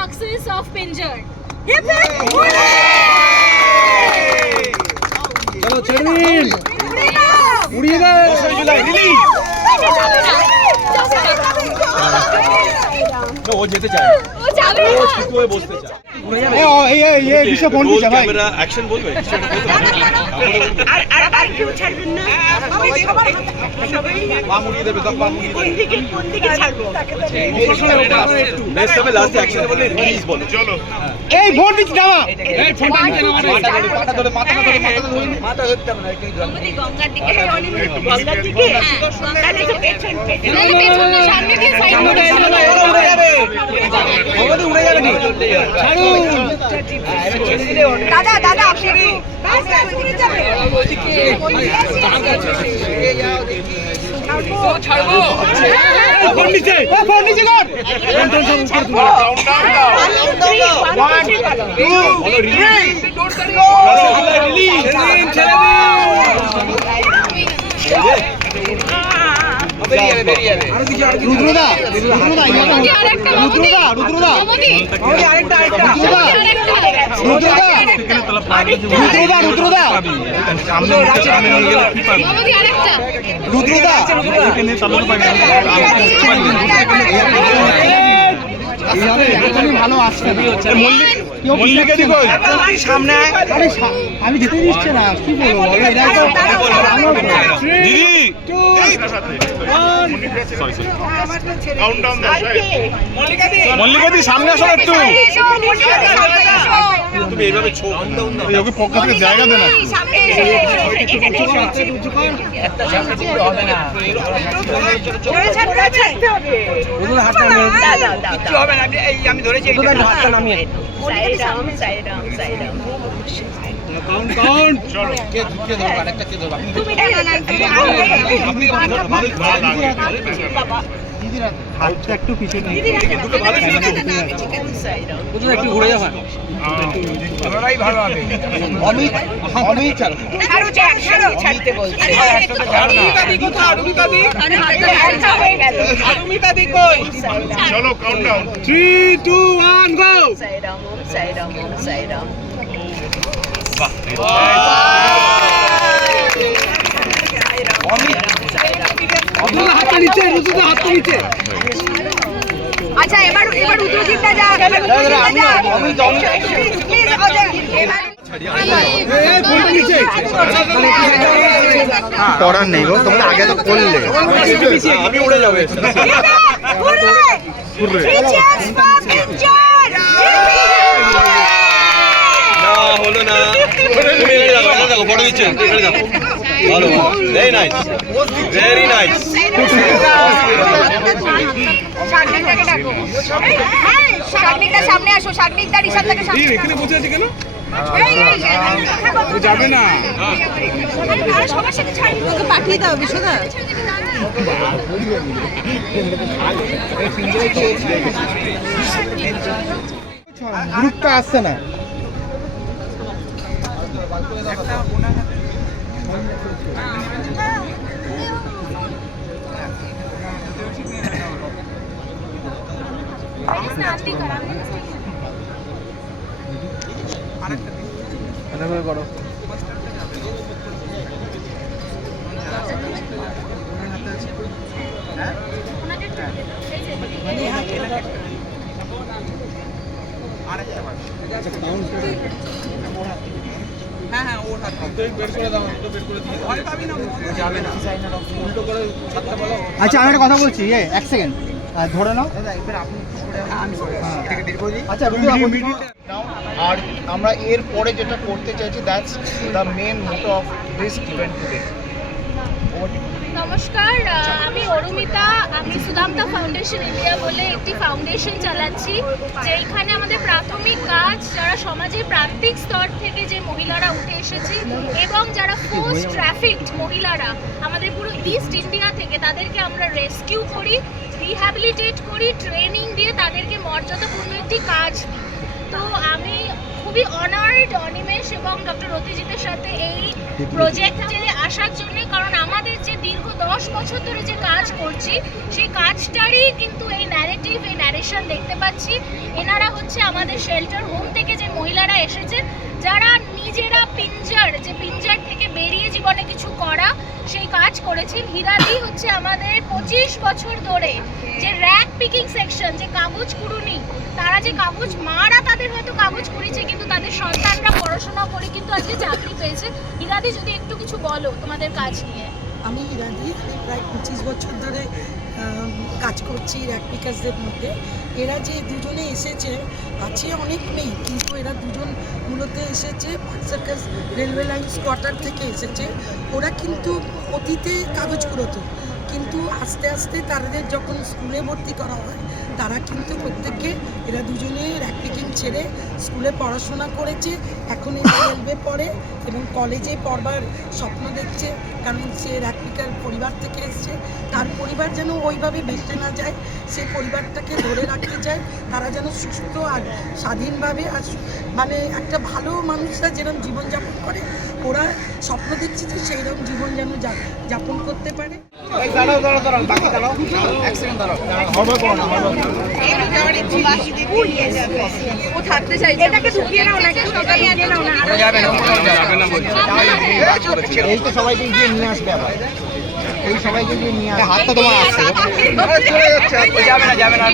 success of Pinjar. चलो चढ़ीन उड़िए गए वो जेते चाहे वो जावे वो चिकुए बसते चाहे ये किसे फोन किया भाई कैमरा एक्शन बोलবে আর কেউ ছাড়বেন না পা মুড়িয়ে দেবে পা মুড়িয়ে দেবে কোন দিকে ছাড়বো নেক্সট টাইমে লাস্ট অ্যাকশন বলে রিলিজ বলো চলো এই ফোন নিচ নামা এই ফোনটা নিচে নামা মাথা ধরে মাথা ধরতে হবে না একটু আমাদের গঙ্গার দিকে গঙ্গার দিকে তাহলে তো পেছন পেছন নালে পেছন না সামনে দিয়ে সাইড করে উড়ে যাবে ওরে উড়ে যাবে নি ছাড়ুন দাদা দাদা আপনি দিকে যাবে ছাড়বো ফোন নিচে কর রুদ্রদা ভালো আসছে সামনে আমি যেতে দিচ্ছে না কি বলবো দিদি মল্লিকাদি সামনে আসো একটু তুমি এইভাবে ওকে পক্ষ থেকে জায়গা দেনা আমি ধরেছি হাতটা নামিয়ে হাতটা একটু পিছনে একটু ঘুরে যাবে ভালো হবে অমিত চলো কাউন্টডাউন 3 2 1 গো হাতটা নিচে রুজুদা হাতটা নিচে আচ্ছা এবার উত্তরজিৎটা যা করার নেই গো তোমরা আগে তো করলে আমি উড়ে যাবো হলো না তুমি এখানে দেখো ফটো দিচ্ছেন এখানে দেখো ভালো ভেরি নাইস ভেরি নাইস শাগনিকটাকে ডাকো শাগনিকটা সামনে আসো শাগনিকটা ঋষাদটাকে সামনে এখানে বসে আছে কেন যাবে না সবার সাথে ছাড়িয়ে ওকে পাঠিয়ে দাও বিশ্বদা গ্রুপটা আসছে না করো আচ্ছা আমি একটা কথা বলছি এক সেকেন্ড ধরে নাও আচ্ছা আর আমরা এর পরে যেটা করতে চাইছি that's the main motto of this event today নমস্কার আমি অরুমিতা আমি সুদামতা ফাউন্ডেশন ইন্ডিয়া বলে একটি ফাউন্ডেশন চালাচ্ছি যেখানে আমাদের প্রাথমিক কাজ যারা সমাজের প্রান্তিক স্তর থেকে যে মহিলারা উঠে এসেছে এবং যারা পোস্ট ট্রাফিকড মহিলারা আমাদের পুরো ইস্ট ইন্ডিয়া থেকে তাদেরকে আমরা রেস্কিউ করি রিহ্যাবিলিটেট করি ট্রেনিং দিয়ে তাদেরকে মর্যাদাপূর্ণ একটি কাজ তো আমি খুবই অনার্ড অনিমেষ এবং ডক্টর রতিজিতের সাথে এই প্রজেক্টে আসার জন্য, কারণ আমাদের যে দীর্ঘ 10 বছর ধরে যে কাজ করছি সেই কাজটারই কিন্তু এই ন্যারেটিভ, এই ন্যারেশন দেখতে পাচ্ছি। এনারা হচ্ছে আমাদের শেল্টার হোম থেকে যে মহিলারা এসেছেন, যারা নিজেরা পিঞ্জার থেকে বেরিয়ে জীবনে কিছু করা সেই কাজ করেছেন। হীরাদি হচ্ছে আমাদের 25 বছর ধরে যে র্যাক পিকিং সেকশন, যে কাগজ কুড়ুনি, তারা যে কাগজ, মারা তাদের হয়তো কাগজ কুড়িয়েছে কিন্তু তাদের সন্তানরা পড়াশোনা করে কিন্তু আজকে চাকরি পেয়েছে। হীরাদি যদি একটু কিছু বলো তোমাদের কাজ নিয়ে। আমি হীরাদি, আমি প্রায় 25 বছর ধরে কাজ করছি র্যাক পিকার্সদের মধ্যে। এরা যে দুজনে এসেছে, আছে অনেক মেয়ে, কিন্তু এরা দুজন মূলত এসেছে সার্কাস রেলওয়ে লাইন্স কোয়ার্টার থেকে এসেছে। ওরা কিন্তু অতীতে কাগজ কুড়োতো, কিন্তু আস্তে আস্তে তাদের যখন স্কুলে ভর্তি করা হয়, তারা কিন্তু প্রত্যেককে, এরা দুজনে র্যাক পিকিং ছেড়ে স্কুলে পড়াশোনা করেছে, এখন এরা রেলওয়ে পড়ে এবং কলেজে পড়বার স্বপ্ন দেখছে। কারণ সে র্যাক পিকার পরিবার থেকে এসছে, তার পরিবার যেন ওইভাবে বেঁচে না যায়, সে পরিবারটাকে ধরে রাখতে চায়, তারা যেন সুস্থ আর স্বাধীনভাবে আর মানে একটা ভালো মানুষরা যেরকম জীবনযাপন করে, ওরা স্বপ্ন দেখছে যে সেই রকম জীবন যেন যাপন করতে পারে। ও থাকতে চাইছে, এটাকে ঢুকিয়ে নাও না, একটু ঢুকিয়ে নাও না। এই তো সবাইকে গিয়ে নিয়ে আসবে আবার, এই সবাইকে গিয়ে নিয়ে আসবে। হাতটা তোমার আসছে। যাবে না